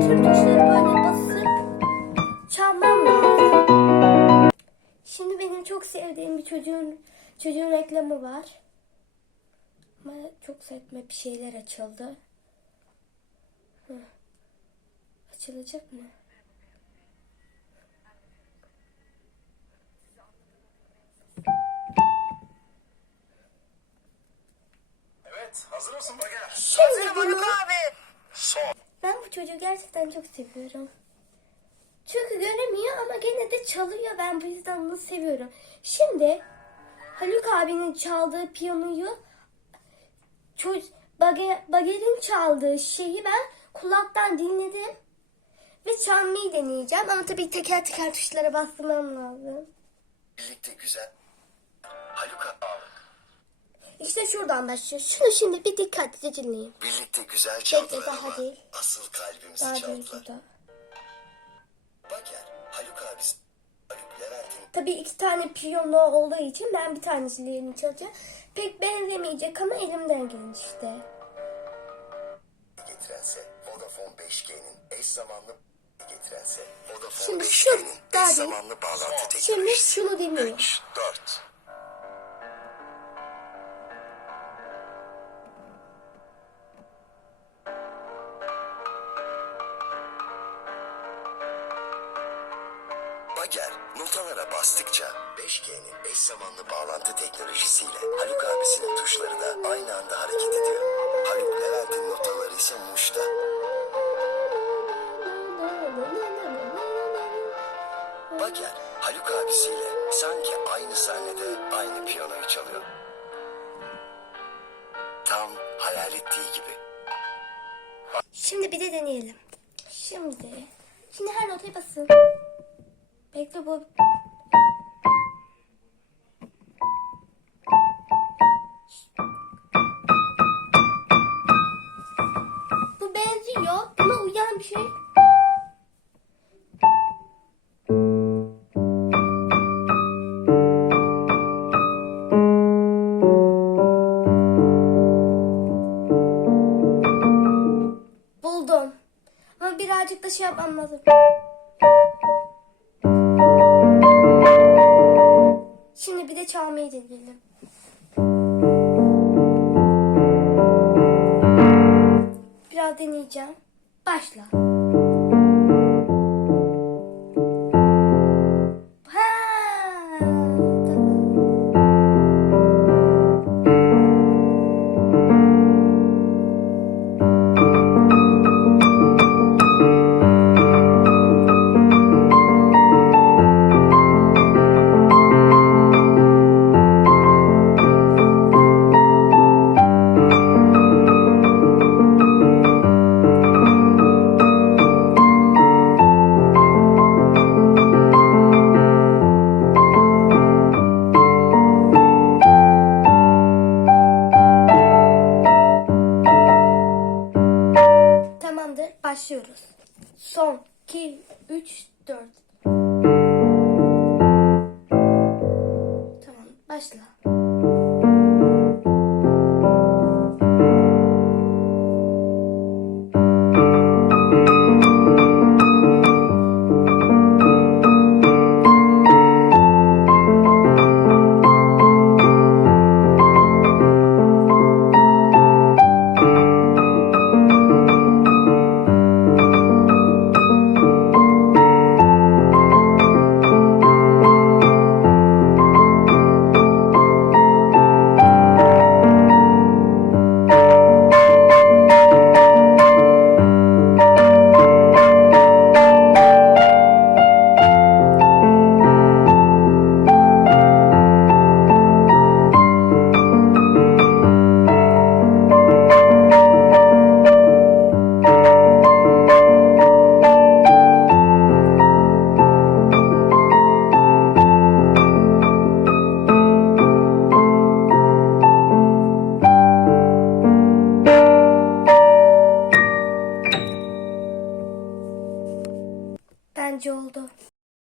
tüm tuşları böyle basıp çalmam lazım. Şimdi benim çok sevdiğim bir çocuğun çocuğun reklamı var. Ama çok saçma bir şeyler açıldı. Hı. Açılacak mı? Çocuğu gerçekten çok seviyorum. Çünkü göremiyor ama gene de çalıyor. Ben bu yüzden onu seviyorum. Şimdi Haluk abinin çaldığı piyanoyu ço- Bage, Bager'in çaldığı şeyi ben kulaktan dinledim. Ve çalmayı deneyeceğim. Ama tabii teker teker tuşlara bastırmam lazım. Birlikte güzel. Haluk abi. İşte şuradan başlıyor. Şunu şimdi bir dikkatlice dinleyin. Birlikte güzel Bekle çaldılar daha ama değil. asıl kalbimizi Daha değil çaldılar. burada. Bager, Haluk abisi. Haluk Levent'in Tabii iki tane piyano olduğu için ben bir tanesiyle çalacağım. Pek benzemeyecek ama elimden gelin işte. getirense Vodafone 5G'nin eş zamanlı getirense Vodafone Şimdi şu 5G'nin daha eş değil. zamanlı bağlantı Şimdi teknolojisi. şunu dinleyin. 3, 4. Bager notalara bastıkça 5G'nin eş zamanlı bağlantı teknolojisiyle Haluk abisinin tuşları da aynı anda hareket ediyor. Haluk Levent'in notaları ise muşta. Bager Haluk abisiyle sanki aynı sahnede aynı piyanoyu çalıyor. Tam hayal ettiği gibi. Şimdi bir de deneyelim. Şimdi. Şimdi her notaya basın. Bekle bu. Bu benziyor. Buna uyan bir şey. Buldum. Ama birazcık da şey yapmam lazım. Deneyeceğim. Başla. 1, 3, 4. Tamam başla.